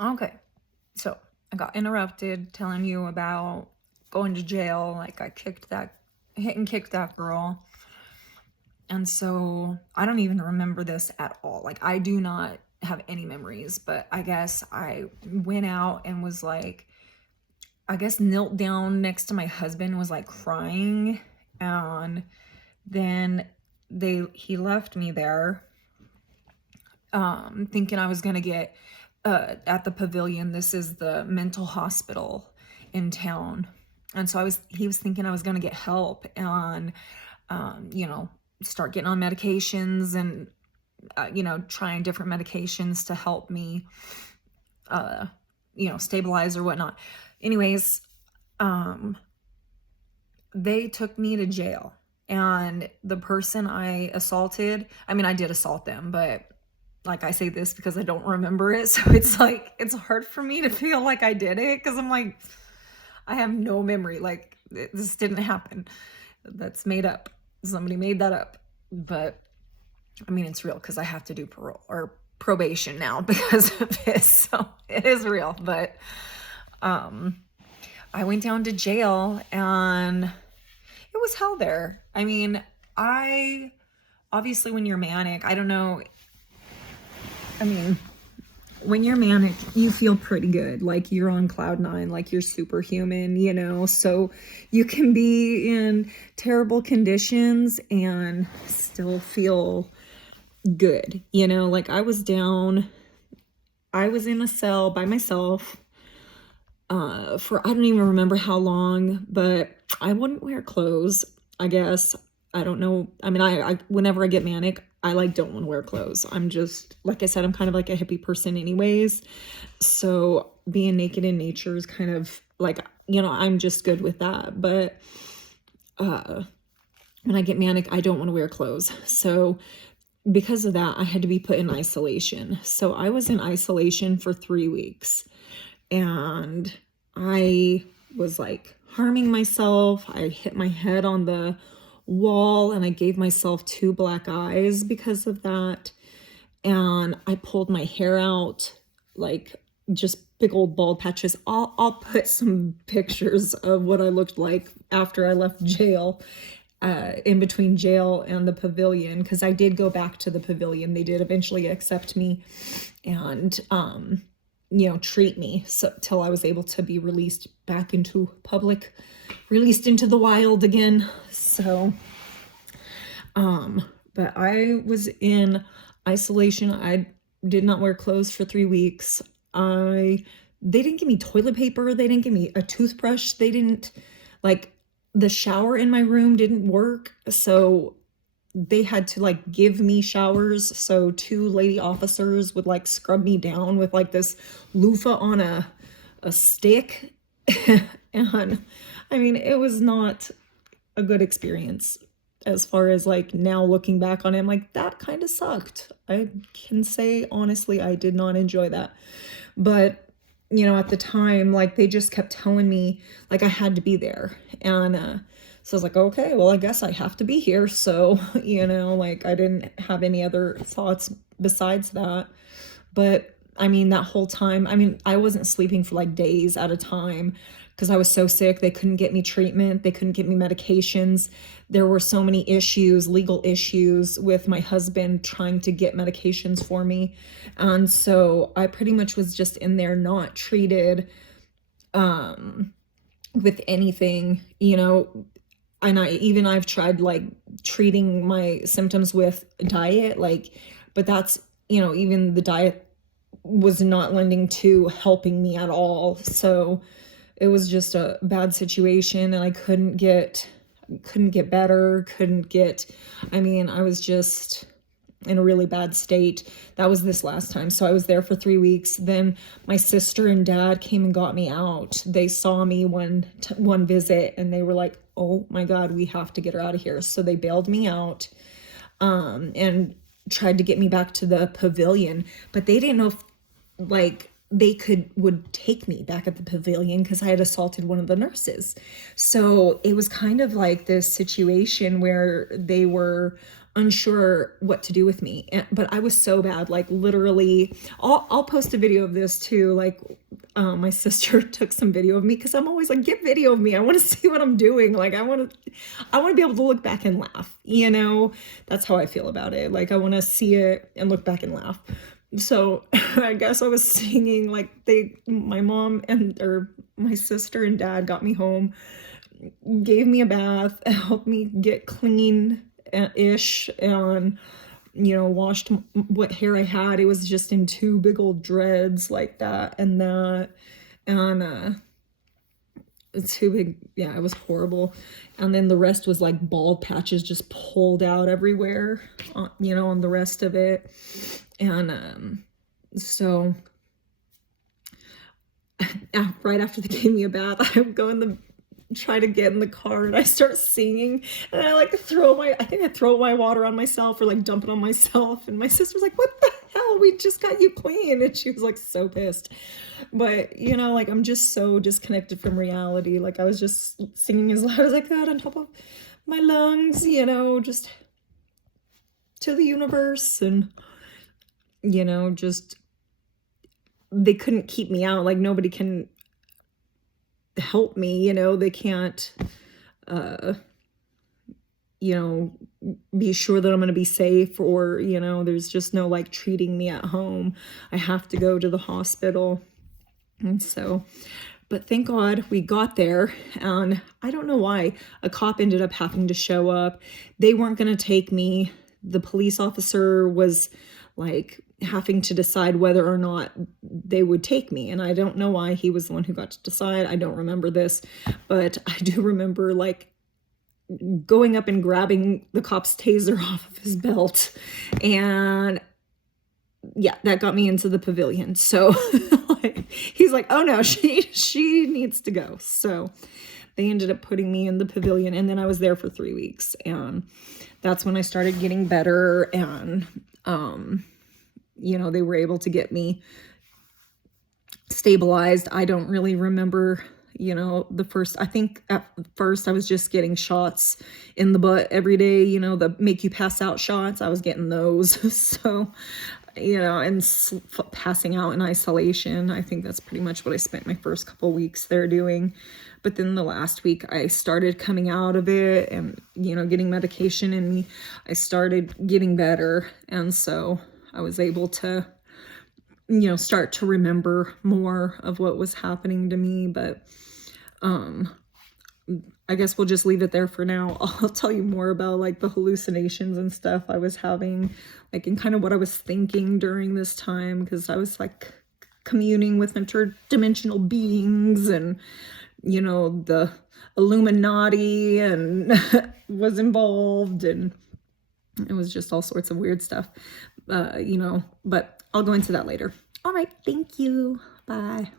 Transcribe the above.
Okay, so I got interrupted telling you about going to jail. Like I hit and kicked that girl. And so I don't even remember this at all. Like I do not have any memories, but I guess I went out and was like, I guess knelt down next to my husband, was like crying. And then he left me there, thinking I was gonna get at the Pavilion. This is the mental hospital in town. And so he was thinking I was gonna get help and, you know, start getting on medications and, you know, trying different medications to help me, you know, stabilize or whatnot. Anyways, they took me to jail. And the person I assaulted, I mean, I did assault them, but like I say this because I don't remember it. So it's like, it's hard for me to feel like I did it because I'm like, I have no memory. Like, this didn't happen. That's made up. Somebody made that up. But I mean, it's real because I have to do parole or probation now because of this. So it is real. But I went down to jail and it was hell there. I mean, obviously when you're manic, I don't know. I mean, when you're manic, you feel pretty good. Like you're on cloud nine, like you're superhuman, you know? So you can be in terrible conditions and still feel good, you know? Like I was in a cell by myself for I don't even remember how long, but I wouldn't wear clothes, I guess. I don't know. I mean, I whenever I get manic, I like don't want to wear clothes. I'm just, like I said, I'm kind of like a hippie person anyways. So being naked in nature is kind of like, you know, I'm just good with that. But when I get manic, I don't want to wear clothes. So because of that, I had to be put in isolation. So I was in isolation for 3 weeks and I was like harming myself. I hit my head on the wall and I gave myself 2 black eyes because of that. And I pulled my hair out, like just big old bald patches. I'll put some pictures of what I looked like after I left jail, in between jail and the Pavilion, because I did go back to the Pavilion. They did eventually accept me and you know, treat me so till I was able to be released back into public, released into the wild again. So but I was in isolation. I did not wear clothes for 3 weeks. They didn't give me toilet paper. They didn't give me a toothbrush. They didn't, like, the shower in my room didn't work. So they had to like give me showers. So 2 lady officers would like scrub me down with like this loofah on a stick. And I mean, it was not a good experience. As far as like now looking back on it, I'm like, that kind of sucked. I can say honestly, I did not enjoy that. But, you know, at the time, like they just kept telling me like I had to be there. And so I was like, okay, well, I guess I have to be here. So, you know, like I didn't have any other thoughts besides that. But I mean, that whole time, I mean, I wasn't sleeping for like days at a time because I was so sick. They couldn't get me treatment, they couldn't get me medications. There were so many issues, legal issues with my husband trying to get medications for me. And so I pretty much was just in there not treated with anything, you know. And I've tried like treating my symptoms with diet, like, but that's, you know, even the diet was not lending to helping me at all. So it was just a bad situation and I couldn't get better, I mean, I was just in a really bad state. That was this last time. So I was there for 3 weeks. Then my sister and dad came and got me out. They saw me one visit and they were like, "Oh my God, we have to get her out of here." So they bailed me out, and tried to get me back to the Pavilion, but they didn't know if like they would take me back at the Pavilion because I had assaulted one of the nurses. So it was kind of like this situation where they were unsure what to do with me. But I was so bad, like literally, I'll post a video of this too. Like, my sister took some video of me because I'm always like, get video of me. I want to see what I'm doing. Like, I want to be able to look back and laugh. That's how I feel about it. Like, I want to see it and look back and laugh. So I guess I was singing, like my mom or my sister and dad got me home, gave me a bath, helped me get clean-ish, and, washed what hair I had. It was just in two big old dreads like that and that. And, too big. Yeah, it was horrible. And then the rest was like bald patches just pulled out everywhere, on the rest of it. And so right after they gave me a bath, I would try to get in the car, and I start singing, and I like I think I throw my water on myself or like dump it on myself. And my sister's like, what the hell? We just got you clean. And she was like so pissed. But like I'm just so disconnected from reality. Like I was just singing as loud as I could on top of my lungs, just to the universe. And just they couldn't keep me out. Like nobody can help me, they can't be sure that I'm going to be safe, or there's just no like treating me at home. I have to go to the hospital. And so, but thank God we got there. And I don't know why a cop ended up having to show up. They weren't going to take me. The police officer was like having to decide whether or not they would take me. And I don't know why he was the one who got to decide. I don't remember this, but I do remember like going up and grabbing the cop's taser off of his belt. And yeah, that got me into the pavilion. So he's like, oh no, she needs to go. So they ended up putting me in the pavilion, and then I was there for 3 weeks. And that's when I started getting better. And, they were able to get me stabilized. I don't really remember, I think at first I was just getting shots in the butt every day, the make you pass out shots. I was getting those. So, and passing out in isolation. I think that's pretty much what I spent my first couple weeks there doing. But then the last week I started coming out of it and, getting medication in me. I started getting better. And so I was able to, start to remember more of what was happening to me. But I guess we'll just leave it there for now. I'll tell you more about like the hallucinations and stuff I was having, like, and kind of what I was thinking during this time, because I was like communing with interdimensional beings, and the Illuminati and was involved, and it was just all sorts of weird stuff, but I'll go into that later. All right, thank you. Bye.